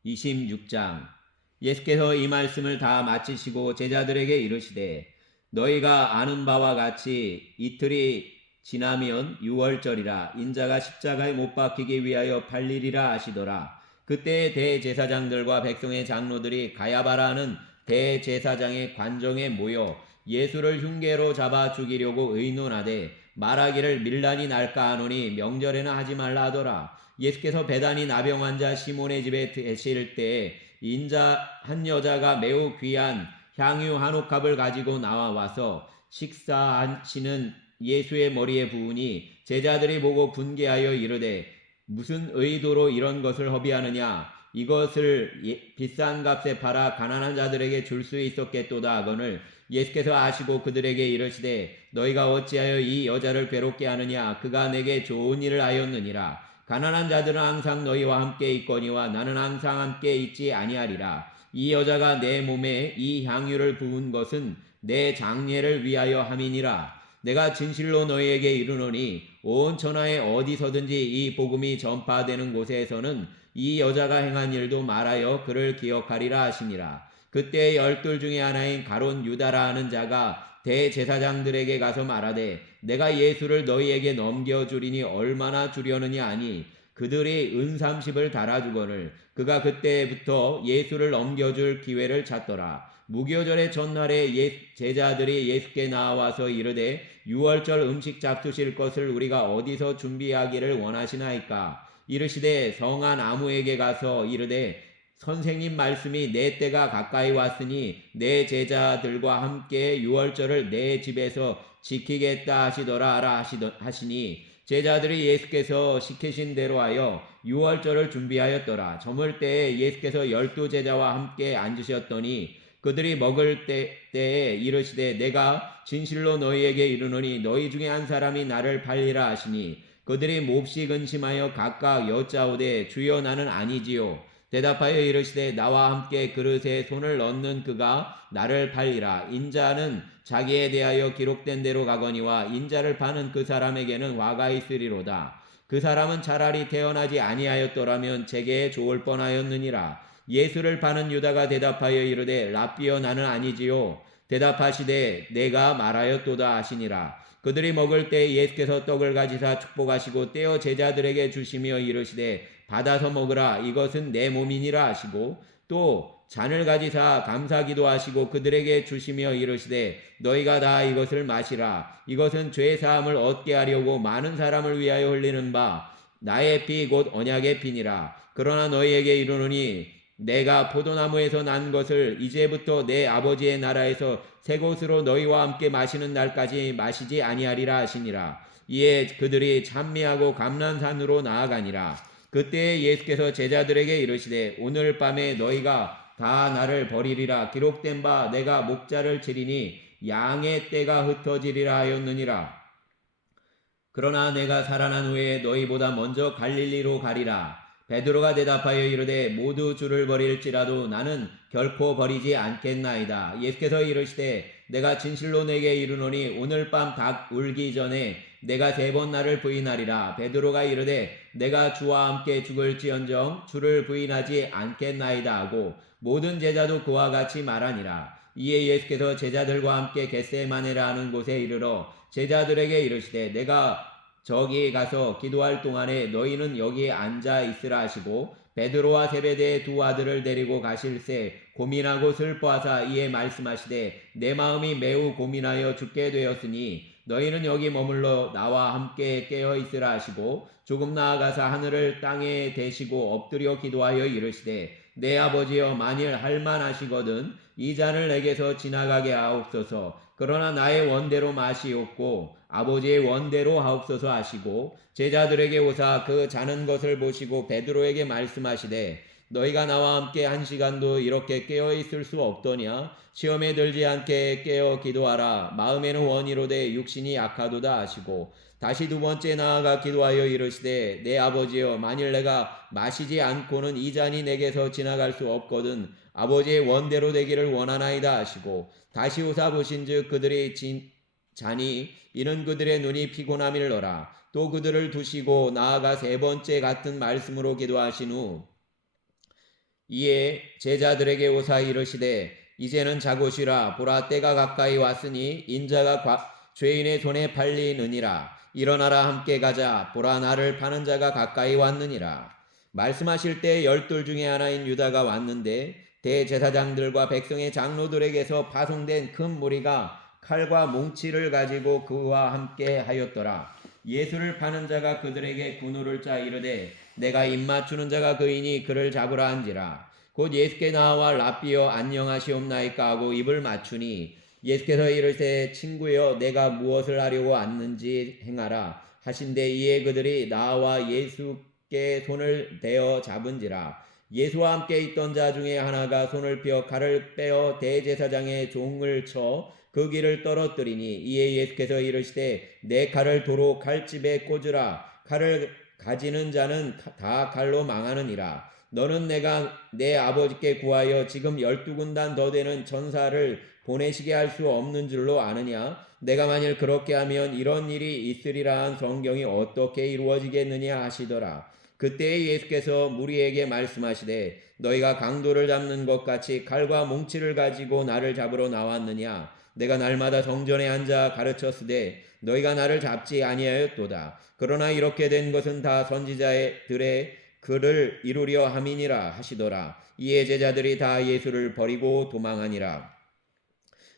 26장. 예수께서 이 말씀을 다 마치시고 제자들에게 이르시되 너희가 아는 바와 같이 이틀이 지나면 유월절이라 인자가 십자가에 못 박히기 위하여 팔리리라 하시더라. 그때 대제사장들과 백성의 장로들이 가야바라는 대제사장의 관정에 모여 예수를 흉계로 잡아 죽이려고 의논하되 말하기를 밀란이 날까 하노니 명절에는 하지 말라 하더라. 예수께서 베다니 나병 환자 시몬의 집에 계실 때에 인자 한 여자가 매우 귀한 향유 한 옥합을 가지고 나와 와서 식사하시는 예수의 머리에 부으니 제자들이 보고 분개하여 이르되 무슨 의도로 이런 것을 허비하느냐 이것을 비싼 값에 팔아 가난한 자들에게 줄 수 있었겠도다 하거늘 예수께서 아시고 그들에게 이르시되 너희가 어찌하여 이 여자를 괴롭게 하느냐 그가 내게 좋은 일을 하였느니라. 가난한 자들은 항상 너희와 함께 있거니와 나는 항상 함께 있지 아니하리라. 이 여자가 내 몸에 이 향유를 부은 것은 내 장례를 위하여 함이니라. 내가 진실로 너희에게 이르노니 온 천하에 어디서든지 이 복음이 전파되는 곳에서는 이 여자가 행한 일도 말하여 그를 기억하리라 하시니라. 그때 12 중에 하나인 가론 유다라 하는 자가 대제사장들에게 가서 말하되 내가 예수를 너희에게 넘겨주리니 얼마나 주려느냐 하니 그들이 은 30을 달아주거늘 그가 그때부터 예수를 넘겨줄 기회를 찾더라. 무교절의 전날에 제자들이 예수께 나와서 이르되 유월절 음식 잡수실 것을 우리가 어디서 준비하기를 원하시나이까. 이르시되 성한 아무에게 가서 이르되 선생님 말씀이 내 때가 가까이 왔으니 내 제자들과 함께 유월절을 내 집에서 지키겠다 하시더라 하시니 제자들이 예수께서 시키신 대로 하여 유월절을 준비하였더라. 저물 때에 예수께서 12 제자와 함께 앉으셨더니 그들이 먹을 때에 이르시되 내가 진실로 너희에게 이르노니 너희 중에 한 사람이 나를 팔리라 하시니 그들이 몹시 근심하여 각각 여짜오되 주여 나는 아니지요. 대답하여 이르시되 나와 함께 그릇에 손을 넣는 그가 나를 팔리라. 인자는 자기에 대하여 기록된 대로 가거니와 인자를 파는 그 사람에게는 화가 있으리로다. 그 사람은 차라리 태어나지 아니하였더라면 제게 좋을 뻔하였느니라. 예수를 파는 유다가 대답하여 이르되 랍비여 나는 아니지요. 대답하시되 내가 말하였도다 하시니라. 그들이 먹을 때 예수께서 떡을 가지사 축복하시고 떼어 제자들에게 주시며 이르시되 받아서 먹으라 이것은 내 몸이니라 하시고 또 잔을 가지사 감사기도 하시고 그들에게 주시며 이르시되 너희가 다 이것을 마시라 이것은 죄 사함을 얻게 하려고 많은 사람을 위하여 흘리는 바 나의 피 곧 언약의 피니라. 그러나 너희에게 이르노니 내가 포도나무에서 난 것을 이제부터 내 아버지의 나라에서 새 것으로 너희와 함께 마시는 날까지 마시지 아니하리라 하시니라. 이에 그들이 찬미하고 감람산으로 나아가니라. 그때 예수께서 제자들에게 이르시되 오늘 밤에 너희가 다 나를 버리리라. 기록된 바 내가 목자를 치리니 양의 떼가 흩어지리라 하였느니라. 그러나 내가 살아난 후에 너희보다 먼저 갈릴리로 가리라. 베드로가 대답하여 이르되 모두 주를 버릴지라도 나는 결코 버리지 않겠나이다. 예수께서 이르시되 내가 진실로 내게 이르노니 오늘 밤 닭 울기 전에 내가 3번 나를 부인하리라. 베드로가 이르되 내가 주와 함께 죽을지언정 주를 부인하지 않겠나이다 하고 모든 제자도 그와 같이 말하니라. 이에 예수께서 제자들과 함께 겟세마네라 하는 곳에 이르러 제자들에게 이르시되 내가 저기에 가서 기도할 동안에 너희는 여기에 앉아 있으라 하시고 베드로와 세베대의 두 아들을 데리고 가실새 고민하고 슬퍼하사 이에 말씀하시되 내 마음이 매우 고민하여 죽게 되었으니 너희는 여기 머물러 나와 함께 깨어 있으라 하시고 조금 나아가사 하늘을 땅에 대시고 엎드려 기도하여 이르시되 내 아버지여 만일 할만하시거든 이 잔을 내게서 지나가게 하옵소서. 그러나 나의 원대로 마시옵고 아버지의 원대로 하옵소서 하시고 제자들에게 오사 그 자는 것을 보시고 베드로에게 말씀하시되 너희가 나와 함께 한 시간도 이렇게 깨어 있을 수 없더냐. 시험에 들지 않게 깨어 기도하라. 마음에는 원이로되 육신이 약하도다 하시고 다시 두 번째 나아가 기도하여 이르시되 내 아버지여 만일 내가 마시지 않고는 이 잔이 내게서 지나갈 수 없거든 아버지의 원대로 되기를 원하나이다 하시고 다시 오사 보신즉 그들이 자니 이는 그들의 눈이 피곤함일러라. 또 그들을 두시고 나아가 세 번째 같은 말씀으로 기도하신 후 이에 제자들에게 오사 이르시되 이제는 자고 쉬라. 보라 때가 가까이 왔으니 인자가 죄인의 손에 팔리느니라. 일어나라 함께 가자. 보라 나를 파는 자가 가까이 왔느니라. 말씀하실 때 12 중에 하나인 유다가 왔는데 대제사장들과 백성의 장로들에게서 파송된 큰 무리가 칼과 뭉치를 가지고 그와 함께 하였더라. 예수를 파는 자가 그들에게 군우를 짜 이르되 내가 입맞추는 자가 그이니 그를 잡으라 한지라. 곧 예수께 나와 랍비여 안녕하시옵나이까 하고 입을 맞추니 예수께서 이르시되 친구여 내가 무엇을 하려고 왔는지 행하라 하신대 이에 그들이 나와 예수께 손을 대어 잡은지라. 예수와 함께 있던 자 중에 하나가 손을 펴 칼을 빼어 대제사장의 종을 쳐 그 길을 떨어뜨리니 이에 예수께서 이르시되 내 칼을 도로 칼집에 꽂으라. 칼을 가지는 자는 다 칼로 망하느니라. 너는 내가 내 아버지께 구하여 지금 12군단 더 되는 천사를 보내시게 할 수 없는 줄로 아느냐. 내가 만일 그렇게 하면 이런 일이 있으리라 한 성경이 어떻게 이루어지겠느냐 하시더라. 그때 예수께서 무리에게 말씀하시되 너희가 강도를 잡는 것 같이 칼과 뭉치를 가지고 나를 잡으러 나왔느냐. 내가 날마다 성전에 앉아 가르쳤으되 너희가 나를 잡지 아니하였도다. 그러나 이렇게 된 것은 다 선지자들의 글을 이루려 함이니라 하시더라. 이에 제자들이 다 예수를 버리고 도망하니라.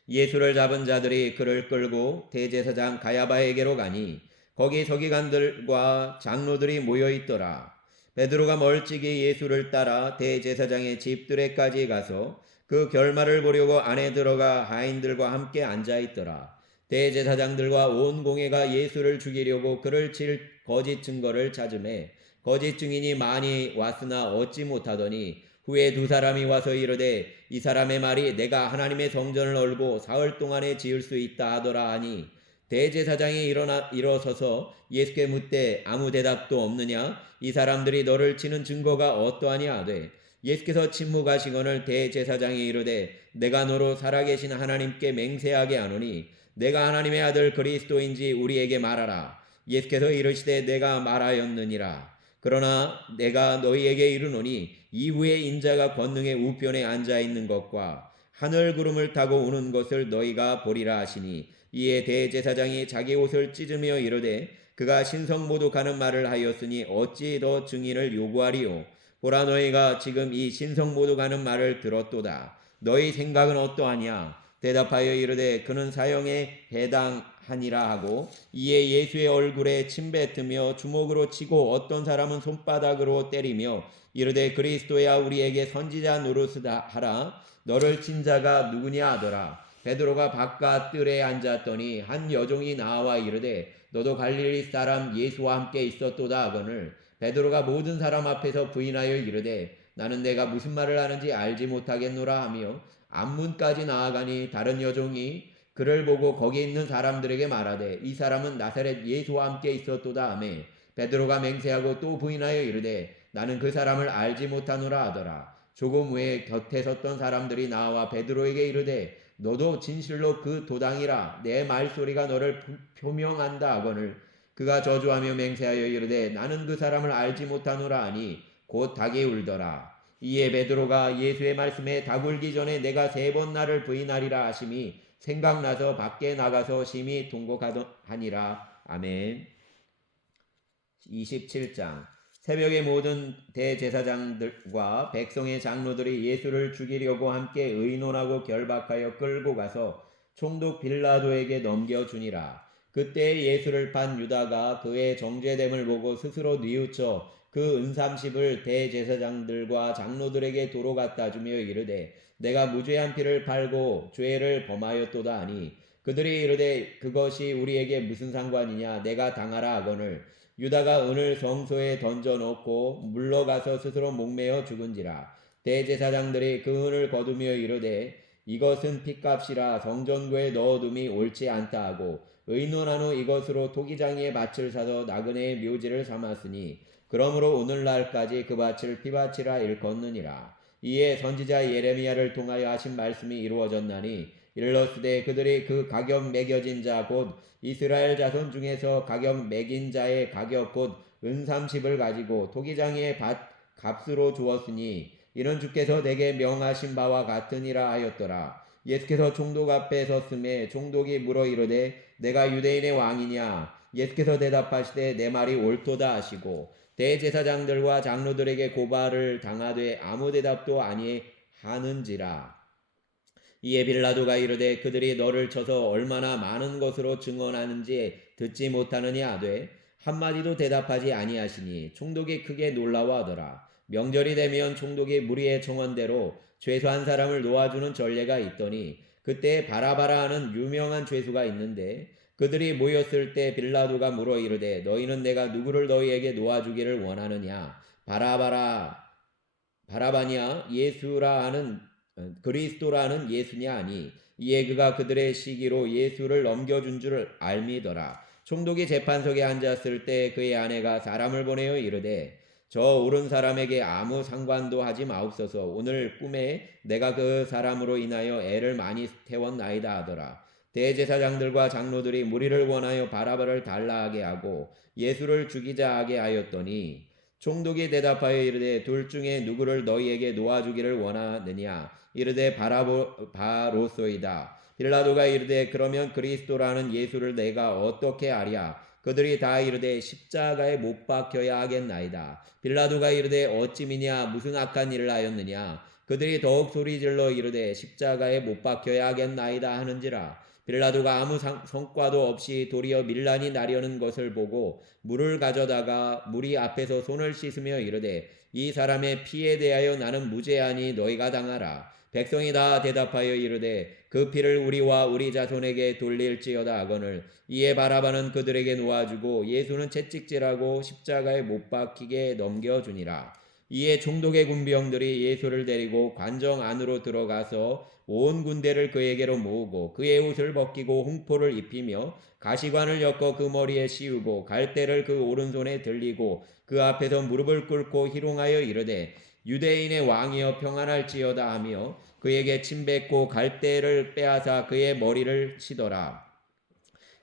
예수를 잡은 자들이 그를 끌고 대제사장 가야바에게로 가니 거기 서기관들과 장로들이 모여 있더라. 베드로가 멀찍이 예수를 따라 대제사장의 집들에까지 가서 그 결말을 보려고 안에 들어가 하인들과 함께 앉아 있더라. 대제사장들과 온 공회가 예수를 죽이려고 그를 칠 거짓 증거를 찾음에 거짓 증인이 많이 왔으나 얻지 못하더니 후에 두 사람이 와서 이르되 이 사람의 말이 내가 하나님의 성전을 얼고 사흘 동안에 지을 수 있다 하더라 하니 대제사장이 일어서서 예수께 묻되 아무 대답도 없느냐. 이 사람들이 너를 치는 증거가 어떠하냐 하되 예수께서 침묵하시거늘 대제사장이 이르되 내가 너로 살아계신 하나님께 맹세하게 하노니 내가 하나님의 아들 그리스도인지 우리에게 말하라. 예수께서 이르시되 내가 말하였느니라. 그러나 내가 너희에게 이르노니 이후에 인자가 권능의 우편에 앉아 있는 것과 하늘 구름을 타고 오는 것을 너희가 보리라 하시니 이에 대제사장이 자기 옷을 찢으며 이르되 그가 신성모독하는 말을 하였으니 어찌 더 증인을 요구하리요. 보라 너희가 지금 이 신성모독하는 말을 들었도다. 너희 생각은 어떠하냐. 대답하여 이르되 그는 사형에 해당하니라 하고 이에 예수의 얼굴에 침 뱉으며 주먹으로 치고 어떤 사람은 손바닥으로 때리며 이르되 그리스도야 우리에게 선지자 노릇을 하라. 너를 친 자가 누구냐 하더라. 베드로가 바깥 뜰에 앉았더니 한 여종이 나와 이르되 너도 갈릴리 사람 예수와 함께 있었도다 하거늘 베드로가 모든 사람 앞에서 부인하여 이르되 나는 내가 무슨 말을 하는지 알지 못하겠노라 하며 앞문까지 나아가니 다른 여종이 그를 보고 거기 있는 사람들에게 말하되 이 사람은 나사렛 예수와 함께 있었도다 하매 베드로가 맹세하고 또 부인하여 이르되 나는 그 사람을 알지 못하노라 하더라. 조금 후에 곁에 섰던 사람들이 나와 베드로에게 이르되 너도 진실로 그 도당이라 내 말소리가 너를 표명한다 하거늘 그가 저주하며 맹세하여 이르되 나는 그 사람을 알지 못하노라 하니 곧 닭이 울더라. 이에 베드로가 예수의 말씀에 닭 울기 전에 내가 3번 나를 부인하리라 하심이 생각나서 밖에 나가서 심히 통곡하니라. 아멘. 27장 새벽에 모든 대제사장들과 백성의 장로들이 예수를 죽이려고 함께 의논하고 결박하여 끌고 가서 총독 빌라도에게 넘겨주니라. 그때 예수를 판 유다가 그의 정죄됨을 보고 스스로 뉘우쳐 그 은삼십을 대제사장들과 장로들에게 도로 갖다 주며 이르되 내가 무죄한 피를 팔고 죄를 범하였도다 하니 그들이 이르되 그것이 우리에게 무슨 상관이냐 내가 당하라 하거늘 유다가 은을 성소에 던져 넣고 물러가서 스스로 목매어 죽은지라. 대제사장들이 그 은을 거두며 이르되 이것은 핏값이라 성전구에 넣어둠이 옳지 않다 하고 의논한 후 이것으로 토기장이의 밭을 사서 나그네의 묘지를 삼았으니 그러므로 오늘날까지 그 밭을 피밭이라 일컫느니라. 이에 선지자 예레미야를 통하여 하신 말씀이 이루어졌나니 이르렀으되 그들이 그 가격 매겨진 자 곧 이스라엘 자손 중에서 가격 매긴 자의 가격 곧 은삼십을 가지고 토기장이의 밭 값으로 주었으니 이는 주께서 내게 명하신 바와 같으니라 하였더라. 예수께서 총독 앞에 섰음에 총독이 물어 이르되 내가 유대인의 왕이냐 예수께서 대답하시되 내 말이 옳도다 하시고 대제사장들과 장로들에게 고발을 당하되 아무 대답도 아니하는지라. 이에 빌라도가 이르되 그들이 너를 쳐서 얼마나 많은 것으로 증언하는지 듣지 못하느냐 하되 한마디도 대답하지 아니하시니 총독이 크게 놀라워하더라. 명절이 되면 총독이 무리의 청원대로 죄수한 사람을 놓아주는 전례가 있더니 그때 바라바라 하는 유명한 죄수가 있는데 그들이 모였을 때 빌라도가 물어 이르되 너희는 내가 누구를 너희에게 놓아주기를 원하느냐 바라바냐 예수라 하는 그리스도라는 예수냐 하니 이에 그가 그들의 시기로 예수를 넘겨준 줄 알미더라. 총독이 재판석에 앉았을 때 그의 아내가 사람을 보내어 이르되 저 옳은 사람에게 아무 상관도 하지 마옵소서. 오늘 꿈에 내가 그 사람으로 인하여 애를 많이 태웠나이다 하더라. 대제사장들과 장로들이 무리를 원하여 바라바를 달라하게 하고 예수를 죽이자 하게 하였더니 총독이 대답하여 이르되 둘 중에 누구를 너희에게 놓아주기를 원하느냐 이르되 바로소이다. 빌라도가 이르되 그러면 그리스도라는 예수를 내가 어떻게 아랴. 그들이 다 이르되 십자가에 못 박혀야 하겠나이다. 빌라도가 이르되 어찌미냐 무슨 악한 일을 하였느냐. 그들이 더욱 소리질러 이르되 십자가에 못 박혀야 하겠나이다 하는지라. 빌라도가 아무 성과도 없이 도리어 밀란이 나려는 것을 보고 물을 가져다가 무리 앞에서 손을 씻으며 이르되 이 사람의 피에 대하여 나는 무죄하니 너희가 당하라. 백성이 다 대답하여 이르되 그 피를 우리와 우리 자손에게 돌릴지어다 하거늘 이에 바라바는 그들에게 놓아주고 예수는 채찍질하고 십자가에 못 박히게 넘겨주니라. 이에 총독의 군병들이 예수를 데리고 관정 안으로 들어가서 온 군대를 그에게로 모으고 그의 옷을 벗기고 홍포를 입히며 가시관을 엮어 그 머리에 씌우고 갈대를 그 오른손에 들리고 그 앞에서 무릎을 꿇고 희롱하여 이르되 유대인의 왕이여 평안할지어다 하며 그에게 침뱉고 갈대를 빼앗아 그의 머리를 치더라.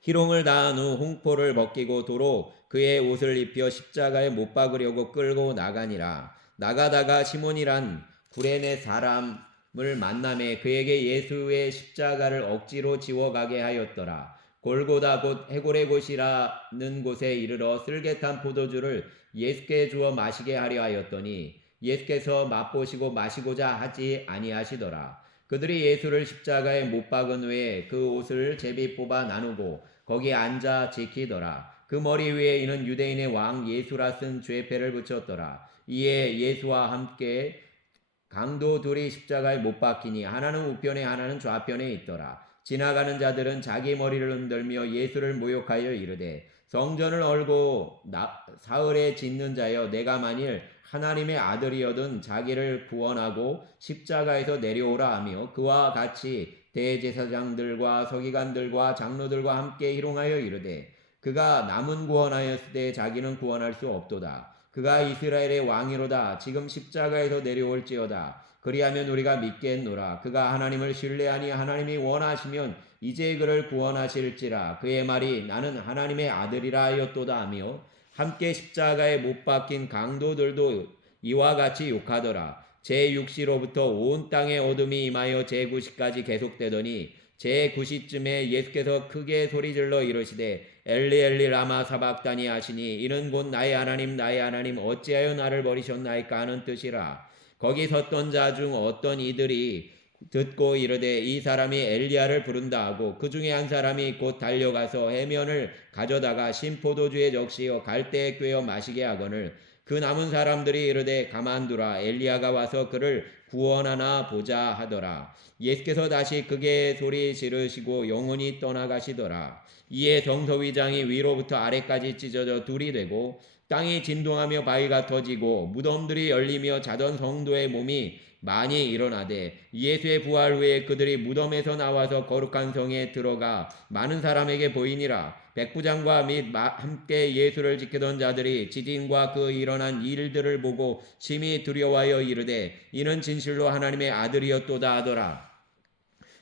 희롱을 다한 후 홍포를 벗기고 도로 그의 옷을 입혀 십자가에 못 박으려고 끌고 나가니라. 나가다가 시몬이란 구레네 사람을 만남에 그에게 예수의 십자가를 억지로 지워가게 하였더라. 골고다 곧 해골의 곳이라는 곳에 이르러 쓸개탄 포도주를 예수께 주어 마시게 하려 하였더니 예수께서 맛보시고 마시고자 하지 아니하시더라. 그들이 예수를 십자가에 못 박은 후에 그 옷을 제비 뽑아 나누고 거기 앉아 지키더라. 그 머리 위에 이는 유대인의 왕 예수라 쓴 죄패를 붙였더라. 이에 예수와 함께 강도 둘이 십자가에 못 박히니 하나는 우편에 하나는 좌편에 있더라. 지나가는 자들은 자기 머리를 흔들며 예수를 모욕하여 이르되 성전을 얼고 사흘에 짓는 자여 내가 만일 하나님의 아들이어든 자기를 구원하고 십자가에서 내려오라 하며 그와 같이 대제사장들과 서기관들과 장로들과 함께 희롱하여 이르되 그가 남은 구원하였을 때 자기는 구원할 수 없도다. 그가 이스라엘의 왕이로다. 지금 십자가에서 내려올지어다. 그리하면 우리가 믿겠노라. 그가 하나님을 신뢰하니 하나님이 원하시면 이제 그를 구원하실지라. 그의 말이 나는 하나님의 아들이라 하였도다 하며 함께 십자가에 못 박힌 강도들도 이와 같이 욕하더라. 제6시로부터 온 땅에 어둠이 임하여 제9시까지 계속되더니 제9시쯤에 예수께서 크게 소리질러 이르시되 엘리 엘리 라마 사박다니 하시니 이는 곧 나의 하나님 어찌하여 나를 버리셨나이까 하는 뜻이라. 거기 섰던 자 중 어떤 이들이 듣고 이르되 이 사람이 엘리야를 부른다 하고 그 중에 한 사람이 곧 달려가서 해면을 가져다가 신포도주에 적시어 갈대에 꿰어 마시게 하거늘 그 남은 사람들이 이르되 가만두라 엘리야가 와서 그를 구원하나 보자 하더라. 예수께서 다시 크게 소리 지르시고 영원히 떠나가시더라. 이에 정서위장이 위로부터 아래까지 찢어져 둘이 되고 땅이 진동하며 바위가 터지고 무덤들이 열리며 자던 성도의 몸이 많이 일어나되 예수의 부활 후에 그들이 무덤에서 나와서 거룩한 성에 들어가 많은 사람에게 보이니라. 백부장과 및 함께 예수를 지키던 자들이 지진과 그 일어난 일들을 보고 심히 두려워하여 이르되 이는 진실로 하나님의 아들이었도다 하더라.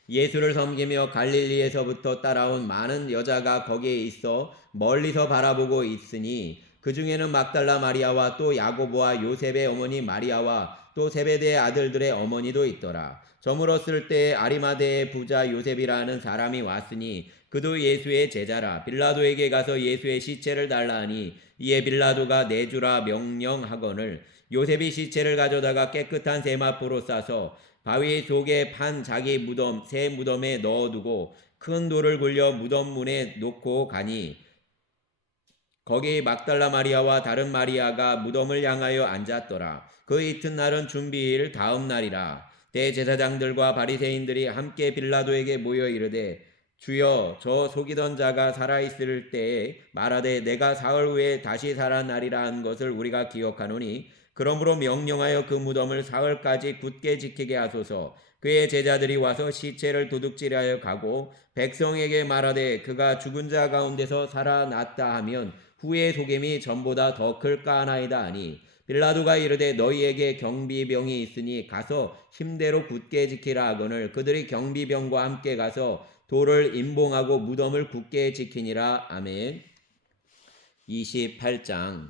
예수를 섬기며 갈릴리에서부터 따라온 많은 여자가 거기에 있어 멀리서 바라보고 있으니 그 중에는 막달라 마리아와 또 야고보와 요셉의 어머니 마리아와 또 세베대의 아들들의 어머니도 있더라. 저물었을 때 아리마대의 부자 요셉이라는 사람이 왔으니 그도 예수의 제자라. 빌라도에게 가서 예수의 시체를 달라 하니 이에 빌라도가 내주라 명령하거늘 요셉이 시체를 가져다가 깨끗한 세마포로 싸서 바위 속에 판 자기 무덤 새 무덤에 넣어두고 큰 돌을 굴려 무덤 문에 놓고 가니 거기 막달라 마리아와 다른 마리아가 무덤을 향하여 앉았더라. 그 이튿날은 준비일 다음 날이라. 대제사장들과 바리새인들이 함께 빌라도에게 모여 이르되 주여 저 속이던 자가 살아있을 때에 말하되 내가 사흘 후에 다시 살아나리라 한 것을 우리가 기억하노니 그러므로 명령하여 그 무덤을 사흘까지 굳게 지키게 하소서. 그의 제자들이 와서 시체를 도둑질하여 가고 백성에게 말하되 그가 죽은 자 가운데서 살아났다 하면 후의 속임이 전보다 더 클까 하나이다 하니 빌라도가 이르되 너희에게 경비병이 있으니 가서 힘대로 굳게 지키라 하거늘 그들이 경비병과 함께 가서 돌을 임봉하고 무덤을 굳게 지키니라. 아멘. 28장.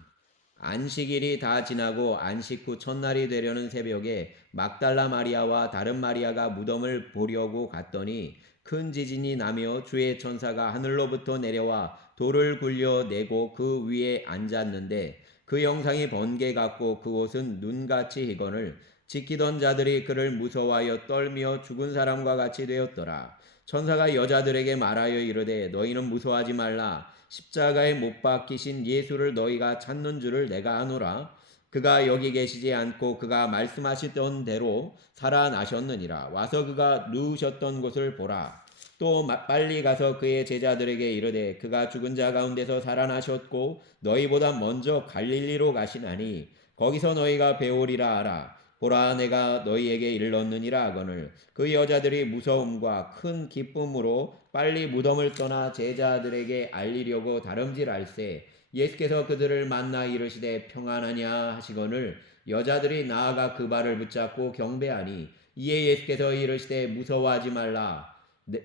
안식일이 다 지나고 안식 후 첫날이 되려는 새벽에 막달라 마리아와 다른 마리아가 무덤을 보려고 갔더니 큰 지진이 나며 주의 천사가 하늘로부터 내려와 돌을 굴려내고 그 위에 앉았는데 그 형상이 번개 같고 그 옷은 눈같이 희거늘 지키던 자들이 그를 무서워하여 떨며 죽은 사람과 같이 되었더라. 천사가 여자들에게 말하여 이르되 너희는 무서워하지 말라. 십자가에 못 박히신 예수를 너희가 찾는 줄을 내가 아노라. 그가 여기 계시지 않고 그가 말씀하시던 대로 살아나셨느니라. 와서 그가 누우셨던 곳을 보라. 또 빨리 가서 그의 제자들에게 이르되 그가 죽은 자 가운데서 살아나셨고 너희보다 먼저 갈릴리로 가시나니 거기서 너희가 배우리라 하라. 보라 내가 너희에게 일렀느니라 하거늘 그 여자들이 무서움과 큰 기쁨으로 빨리 무덤을 떠나 제자들에게 알리려고 다름질할세 예수께서 그들을 만나 이르시되 평안하냐 하시거늘 여자들이 나아가 그 발을 붙잡고 경배하니 이에 예수께서 이르시되 무서워하지 말라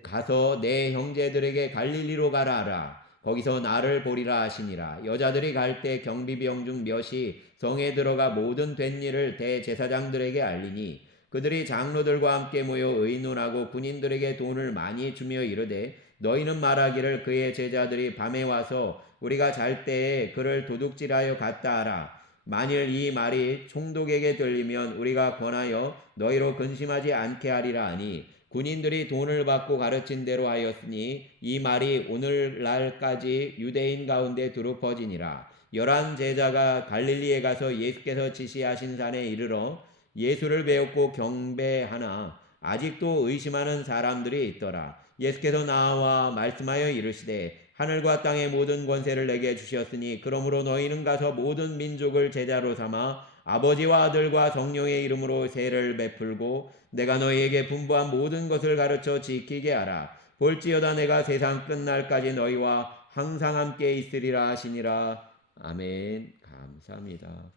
가서 내 형제들에게 갈릴리로 가라 하라. 거기서 나를 보리라 하시니라. 여자들이 갈 때 경비병 중 몇이 성에 들어가 모든 된 일을 대제사장들에게 알리니 그들이 장로들과 함께 모여 의논하고 군인들에게 돈을 많이 주며 이르되 너희는 말하기를 그의 제자들이 밤에 와서 우리가 잘 때에 그를 도둑질하여 갔다 하라. 만일 이 말이 총독에게 들리면 우리가 권하여 너희로 근심하지 않게 하리라 하니 군인들이 돈을 받고 가르친 대로 하였으니 이 말이 오늘날까지 유대인 가운데 두루 퍼지니라. 11 제자가 갈릴리에 가서 예수께서 지시하신 산에 이르러 예수를 배웠고 경배하나 아직도 의심하는 사람들이 있더라. 예수께서 나와 말씀하여 이르시되 하늘과 땅의 모든 권세를 내게 주셨으니 그러므로 너희는 가서 모든 민족을 제자로 삼아 아버지와 아들과 성령의 이름으로 세를 베풀고 내가 너희에게 분부한 모든 것을 가르쳐 지키게 하라. 볼지어다 내가 세상 끝날까지 너희와 항상 함께 있으리라 하시니라. 아멘. 감사합니다.